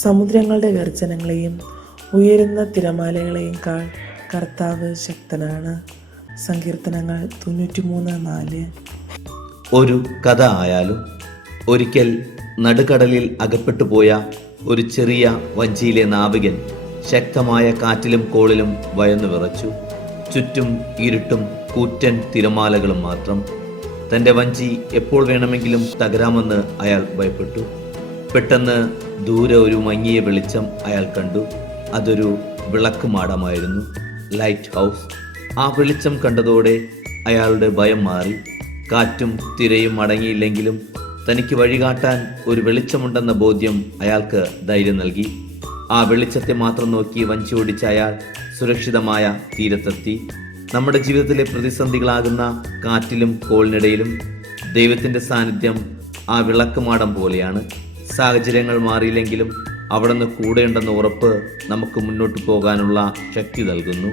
സമുദ്രങ്ങളുടെ ഗർജനങ്ങളെയും ഉയരുന്ന തിരമാലകളെയും കർത്താവ് ശക്തനാണ്. സങ്കീർത്തനങ്ങൾ 93:4. ഒരു കഥ ആയാലും, ഒരിക്കൽ നടുക്കടലിൽ അകപ്പെട്ടു പോയ ഒരു ചെറിയ വഞ്ചിയിലെ നാവികൻ ശക്തമായ കാറ്റിലും കോളിലും ഭയന്നു വിറച്ചു. ചുറ്റും ഇരുട്ടും കൂറ്റൻ തിരമാലകളും മാത്രം. തൻ്റെ വഞ്ചി എപ്പോൾ വേണമെങ്കിലും തകരാമെന്ന് അയാൾ ഭയപ്പെട്ടു. പെട്ടെന്ന് ദൂരെ ഒരു മങ്ങിയ വെളിച്ചം അയാൾ കണ്ടു. അതൊരു വിളക്കുമാടമായിരുന്നു, ലൈറ്റ് ഹൗസ്. ആ വെളിച്ചം കണ്ടതോടെ അയാളുടെ ഭയം മാറി. കാറ്റും തിരയും അടങ്ങിയില്ലെങ്കിലും തനിക്ക് വഴികാട്ടാൻ ഒരു വെളിച്ചമുണ്ടെന്ന ബോധ്യം അയാൾക്ക് ധൈര്യം നൽകി. ആ വെളിച്ചത്തെ മാത്രം നോക്കി വഞ്ചി ഓടിച്ച അയാൾ സുരക്ഷിതമായ തീരത്തെത്തി. നമ്മുടെ ജീവിതത്തിലെ പ്രതിസന്ധികളാകുന്ന കാറ്റിലും കോളിനിടയിലും ദൈവത്തിൻ്റെ സാന്നിധ്യം ആ വിളക്കുമാടം പോലെയാണ്. സാഹചര്യങ്ങൾ മാറിയില്ലെങ്കിലും അവിടുന്ന് കൂടെയുണ്ടെന്ന ഉറപ്പ് നമുക്ക് മുന്നോട്ട് പോകാനുള്ള ശക്തി നൽകുന്നു.